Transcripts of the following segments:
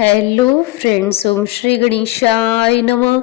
Hello friends, ओम श्री गणेशाय नमः।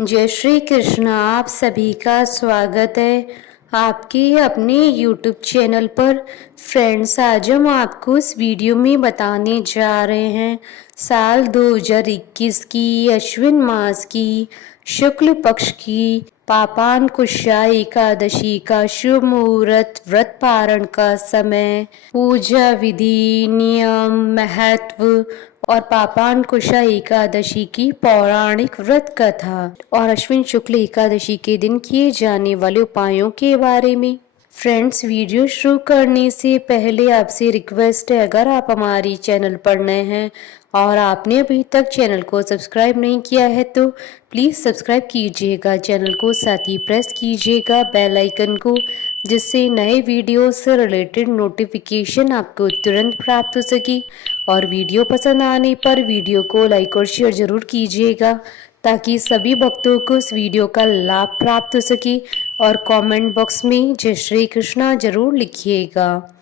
जय श्री कृष्ण। आप सभी का स्वागत है आपके अपने यूट्यूब चैनल पर। फ्रेंड्स, आज हम आपको इस वीडियो में बताने जा रहे हैं साल 2021 की अश्विन मास की शुक्ल पक्ष की पापांकुशा एकादशी का शुभ मुहूर्त, व्रत पारण का समय, पूजा विधि, नियम, महत्व और पापांकुशा एकादशी की पौराणिक व्रत कथा और अश्विन शुक्ल एकादशी के दिन किए जाने वाले उपायों के बारे में। फ्रेंड्स, वीडियो शुरू करने से पहले आपसे रिक्वेस्ट है, अगर आप हमारी चैनल पर नए हैं और आपने अभी तक चैनल को सब्सक्राइब नहीं किया है तो प्लीज़ सब्सक्राइब कीजिएगा चैनल को, साथ ही प्रेस कीजिएगा बेल आइकन को, जिससे नए वीडियो से रिलेटेड नोटिफिकेशन आपको तुरंत प्राप्त हो सके। और वीडियो पसंद आने पर वीडियो को लाइक और शेयर ज़रूर कीजिएगा ताकि सभी भक्तों को इस वीडियो का लाभ प्राप्त हो सके। और कमेंट बॉक्स में जय श्री कृष्णा जरूर लिखिएगा।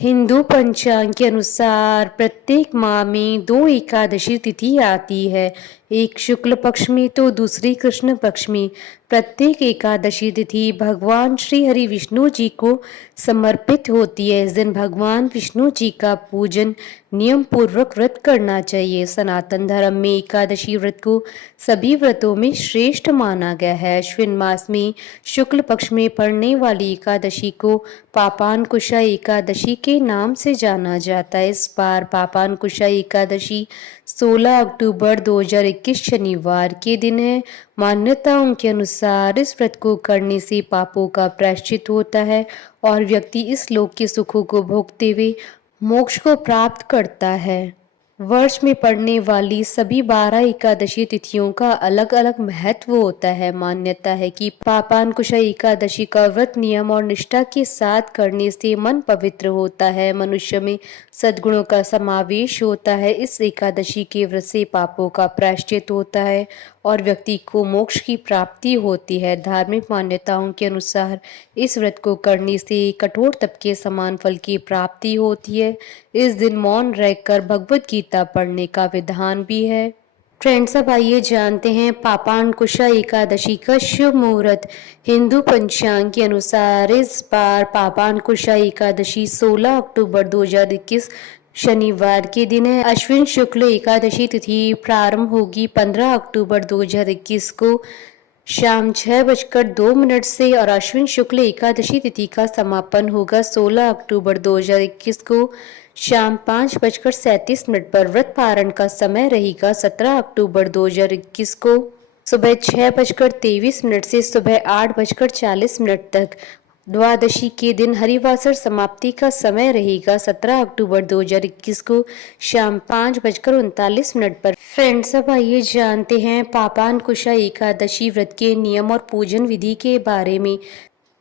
हिंदू पंचांग के अनुसार प्रत्येक माह में 2 एकादशी तिथि आती है, एक शुक्ल पक्ष में तो दूसरी कृष्ण पक्ष में। प्रत्येक एकादशी तिथि भगवान श्री हरि विष्णु जी को समर्पित होती है। इस दिन भगवान विष्णु जी का पूजन नियम पूर्वक व्रत करना चाहिए। सनातन धर्म में एकादशी व्रत को सभी व्रतों में श्रेष्ठ माना गया है। अश्विन मास में शुक्ल पक्ष में पड़ने वाली एकादशी को पापांकुशा एकादशी के नाम से जाना जाता है। इस बार पापांकुशा एकादशी 16 अक्टूबर 2021 शनिवार के दिन है। मान्यताओं के अनुसार इस व्रत को करने से पापों का प्रायश्चित होता है और व्यक्ति इस लोक के सुखों को भोगते हुए मोक्ष को प्राप्त करता है। वर्ष में पड़ने वाली सभी 12 एकादशी तिथियों का अलग अलग महत्व होता है। मान्यता है कि पापांकुशा एकादशी का व्रत नियम और निष्ठा के साथ करने से मन पवित्र होता है, मनुष्य में सद्गुणों का समावेश होता है। इस एकादशी के व्रत से पापों का प्रायश्चित होता है और व्यक्ति को मोक्ष की प्राप्ति होती है। धार्मिक मान्यताओं के अनुसार इस व्रत को करने से कठोर तप के समान फल की प्राप्ति होती है। इस दिन मौन रहकर भगवत गीता पढ़ने का विधान भी है। फ्रेंड्स, अब आइए जानते हैं पापांकुशा एकादशी का शुभ मुहूर्त। हिंदू पंचांग के अनुसार इस बार पापांकुशा एकादशी 16 अक्टूबर 2021 शनिवार के दिन है। अश्विन शुक्ल एकादशी तिथि प्रारंभ होगी 15 अक्टूबर 2021 को शाम 6:02 से और अश्विन शुक्ल एकादशी तिथि का समापन होगा 16 अक्टूबर 2021 को शाम 5:37 पर। व्रत पारण का समय रहेगा 17 अक्टूबर 2021 को सुबह 6:23 से सुबह 8:40 तक। द्वादशी के दिन हरिवासर समाप्ति का समय रहेगा 17 अक्टूबर 2021 को शाम 5:39 पर। फ्रेंड्स, अब आइए जानते हैं पापांकुशा एकादशी व्रत के नियम और पूजन विधि के बारे में।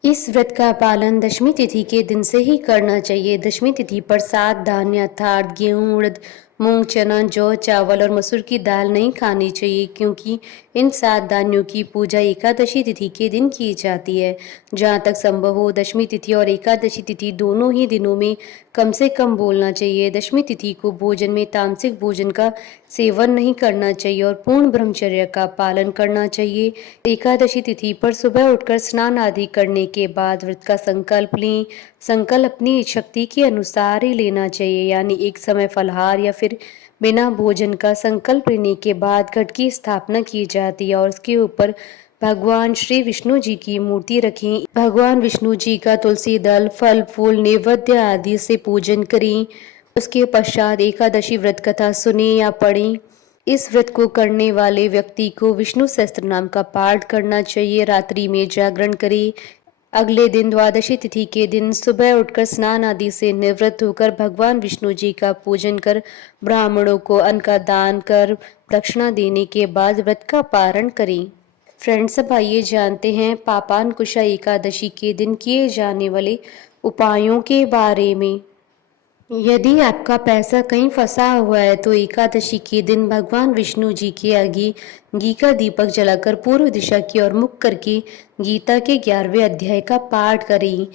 इस व्रत का पालन दशमी तिथि के दिन से ही करना चाहिए। दशमी तिथि पर 7 धान्य अर्थात गेहूं, उड़द, मूंग, चना, जौ, चावल और मसूर की दाल नहीं खानी चाहिए, क्योंकि इन 7 धान्यों की पूजा एकादशी तिथि के दिन की जाती है। जहाँ तक संभव हो दशमी तिथि और एकादशी तिथि दोनों ही दिनों में कम से कम बोलना चाहिए। दशमी तिथि को भोजन में तामसिक भोजन का सेवन नहीं करना चाहिए और पूर्ण ब्रह्मचर्य का पालन करना चाहिए। एकादशी तिथि पर सुबह उठकर स्नान आदि करने के बाद व्रत का संकल्प लें। संकल्प अपनी शक्ति के अनुसार ही लेना चाहिए, यानी एक समय फलाहार या फिर बिना भोजन का संकल्प लेने के बाद घट की स्थापना की जाती है और उसके ऊपर भगवान श्री विष्णु जी की मूर्ति रखें। भगवान विष्णु जी का तुलसी दल, फल फूल, नैवेद्य आदि से पूजन करें। उसके पश्चात एकादशी व्रत कथा सुने या पढ़ें। इस व्रत को करने वाले व्यक्ति को विष्णु सहस्त्र नाम का पाठ करना चाहिए। रात्रि में जागरण करें। अगले दिन द्वादशी तिथि के दिन सुबह उठकर स्नान आदि से निवृत्त होकर भगवान विष्णु जी का पूजन कर ब्राह्मणों को अन्न का दान कर दक्षिणा देने के बाद व्रत का पारण करें। फ्रेंड्स, अब आइए जानते हैं पापांकुशा एकादशी के दिन किए जाने वाले उपायों के बारे में। यदि आपका पैसा कहीं फंसा हुआ है तो एकादशी के दिन भगवान विष्णु जी के आगे घी का दीपक जलाकर पूर्व दिशा की ओर मुख करके गीता के 11वें अध्याय का पाठ करें।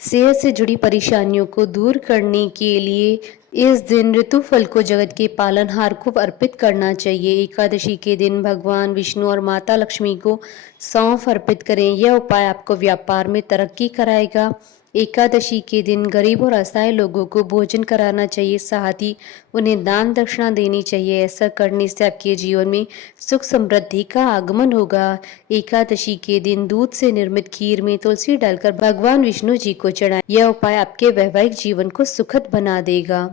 सेहत से जुड़ी परेशानियों को दूर करने के लिए इस दिन ऋतु फल को जगत के पालनहार को अर्पित करना चाहिए। एकादशी के दिन भगवान विष्णु और माता लक्ष्मी को सौंफ अर्पित करें। यह उपाय आपको व्यापार में तरक्की कराएगा। एकादशी के दिन गरीब और असहाय लोगों को भोजन कराना चाहिए, साथ ही उन्हें दान दक्षिणा देनी चाहिए। ऐसा करने से आपके जीवन में सुख समृद्धि का आगमन होगा। एकादशी के दिन दूध से निर्मित खीर में तुलसी डालकर भगवान विष्णु जी को चढ़ाएं। यह उपाय आपके वैवाहिक जीवन को सुखद बना देगा।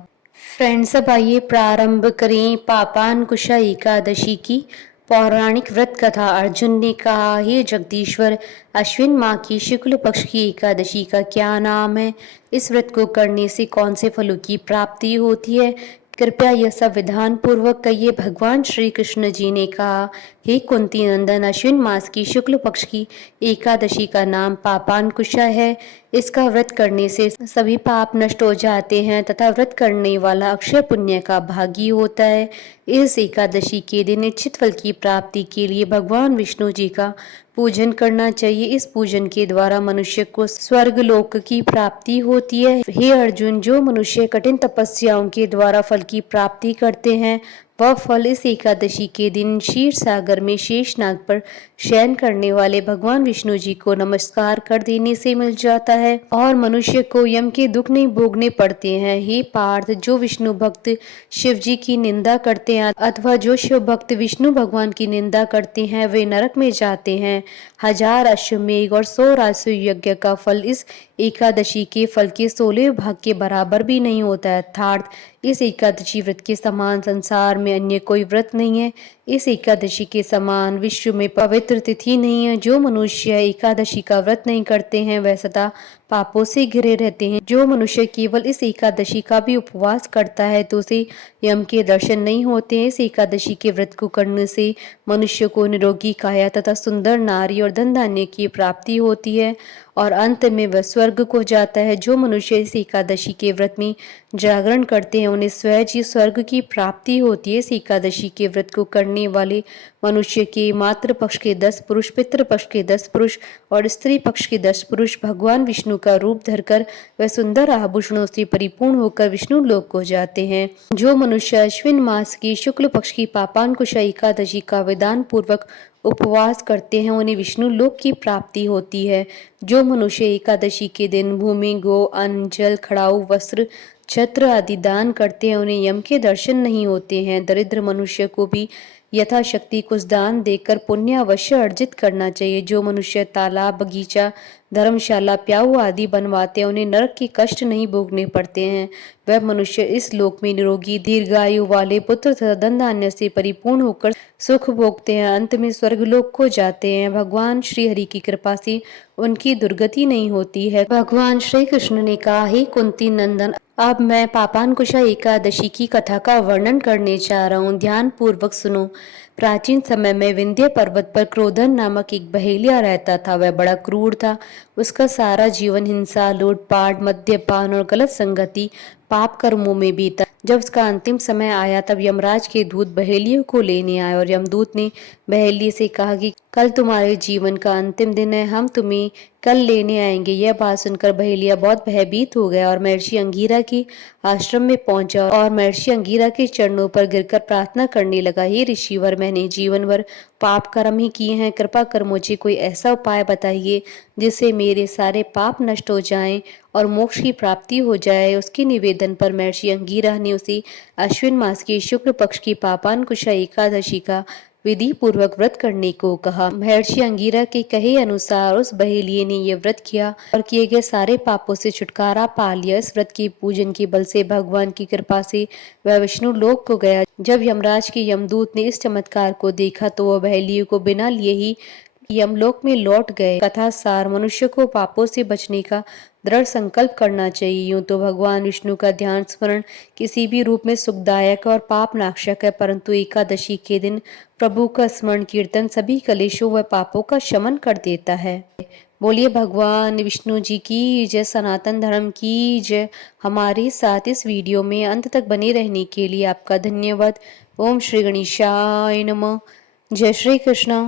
फ्रेंड्स, अब आइए प्रारंभ करें पापांकुशा एकादशी की पौराणिक व्रत कथा। अर्जुन ने कहा, हे जगदीश्वर, अश्विन माह की शुक्ल पक्ष की एकादशी का क्या नाम है? इस व्रत को करने से कौन से फलों की प्राप्ति होती है? कृपया यह सब विधान पूर्वक कहिए। भगवान श्री कृष्ण जी ने कहा, हे कुंती नंदन, अश्विन मास की शुक्ल पक्ष की एकादशी का नाम पापांकुशा है। इसका व्रत करने से सभी पाप नष्ट हो जाते हैं तथा व्रत करने वाला अक्षय पुण्य का भागी होता है। इस एकादशी के दिन इच्छित फल की प्राप्ति के लिए भगवान विष्णु जी का पूजन करना चाहिए। इस पूजन के द्वारा मनुष्य को स्वर्ग लोक की प्राप्ति होती है। हे अर्जुन, जो मनुष्य कठिन तपस्याओं के द्वारा फल की प्राप्ति करते हैं, वह फल इस एकादशी के दिन क्षीर सागर में शेषनाग पर शयन करने वाले भगवान विष्णु जी को नमस्कार कर देने से मिल जाता है और मनुष्य को यम के दुख नहीं भोगने पड़ते हैं। हे पार्थ, जो विष्णु भक्त शिव जी की निंदा करते हैं अथवा जो शिव भक्त विष्णु भगवान की निंदा करते हैं, वे नरक में जाते हैं। 1000 अश्वमेघ और 100 राजसूय यज्ञ का फल इस एकादशी के फल के 16 भाग के बराबर भी नहीं होता है। अर्थात इस एकादशी व्रत के समान संसार में अन्य कोई व्रत नहीं है। इस एकादशी के समान विश्व में पवित्र तिथि नहीं है। जो मनुष्य एकादशी का व्रत नहीं करते हैं, वह सदा पापों से घिरे रहते हैं। जो मनुष्य केवल इस एकादशी का भी उपवास करता है, तो उसे यम के दर्शन नहीं होते हैं। इस एकादशी के व्रत को करने से मनुष्य को निरोगी काया तथा सुंदर नारी और धन धान्य की प्राप्ति होती है और अंत में वह स्वर्ग को जाता है। जो मनुष्य इस एकादशी के व्रत में जागरण करते हैं, उन्हें स्वयं ही स्वर्ग की प्राप्ति होती है। इस एकादशी के व्रत को करने वाले मनुष्य के मातृ पक्ष के 10 पुरुष, पितृ पक्ष के 10 पुरुष और स्त्री पक्ष के 10 पुरुष भगवान विष्णु का रूप धरकर वह सुंदर आभूषणों से परिपूर्ण होकर विष्णु लोक को जाते हैं। जो मनुष्य अश्विन मास की शुक्ल पक्ष की पापांकुशा एकादशी का विधान पूर्वक उपवास करते हैं, उन्हें विष्णु लोक की प्राप्ति होती है। जो मनुष्य एकादशी के दिन भूमि, गो, अन्न, जल, खड़ाऊ, वस्त्र, छत्र आदि दान करते हैं, उन्हें यम के दर्शन नहीं होते हैं। दरिद्र मनुष्य को भी यथाशक्ति कुछ दान देकर पुण्य अवश्य अर्जित करना चाहिए। जो मनुष्य तालाब, बगीचा, धर्मशाला, प्याऊ आदि बनवाते हैं, उन्हें नरक के कष्ट नहीं भोगने पड़ते हैं। वह मनुष्य इस लोक में निरोगी, दीर्घायु वाले पुत्र तथा धन धान्य से परिपूर्ण होकर सुख भोगते हैं। अंत में स्वर्गलोक को जाते हैं। भगवान श्री हरि की कृपा से उनकी दुर्गति नहीं होती है। भगवान श्री कृष्ण ने कहा, हे कुंती नंदन, अब मैं पापांकुशा एकादशी की कथा का वर्णन करने जा रहा हूँ। ध्यान पूर्वक सुनो। प्राचीन समय में विंध्य पर्वत पर क्रोधन नामक एक बहेलिया रहता था। वह बड़ा क्रूर था। उसका सारा जीवन हिंसा, लूटपाट, मद्यपान और गलत संगति, पाप कर्मों में बीता। जब उसका अंतिम समय आया, तब यमराज के दूत बहेलियों को लेने आए और यमदूत ने बहेलिये से कहा कि कल तुम्हारे जीवन का अंतिम दिन है, हम तुम्हें कल लेने आएंगे। यह बात सुनकर बहेलिया बहुत भयभीत हो गया और महर्षि अंगीरा के आश्रम में पहुंचा और महर्षि अंगीरा के चरणों पर गिरकर प्रार्थना करने लगा, हे ऋषिवर, मैंने जीवन भर पाप कर्म ही किए हैं। कृपा कर मुझे कोई ऐसा उपाय बताइए जिससे मेरे सारे पाप नष्ट हो जाएं और मोक्ष की प्राप्ति हो जाए। उसके निवेदन पर महर्षि अंगीरा ने उसे अश्विन मास की शुक्ल पक्ष की पापांकुशा एकादशी का विधि पूर्वक व्रत करने को कहा। महर्षि अंगीरा के कहे अनुसार उस बहेलिये ने यह व्रत किया और किए गए सारे पापों से छुटकारा पा लिया। इस व्रत के पूजन के बल से भगवान की कृपा से वह विष्णु लोक को गया। जब यमराज के यमदूत ने इस चमत्कार को देखा, तो वह बहेलिये को बिना लिए ही यमलोक में लौट गए। कथा सार, मनुष्य को पापों से बचने का दृढ़ संकल्प करना चाहिए। यूं तो भगवान विष्णु का ध्यान स्मरण किसी भी रूप में सुखदायक और पाप नाशक है, परंतु एकादशी के दिन प्रभु का स्मरण कीर्तन सभी कलेशों व पापों का शमन कर देता है। बोलिए भगवान विष्णु जी की जय, सनातन धर्म की जय। हमारे साथ इस वीडियो में अंत तक बने रहने के लिए आपका धन्यवाद। ओम श्री गणेशाय नमः। जय श्री कृष्ण।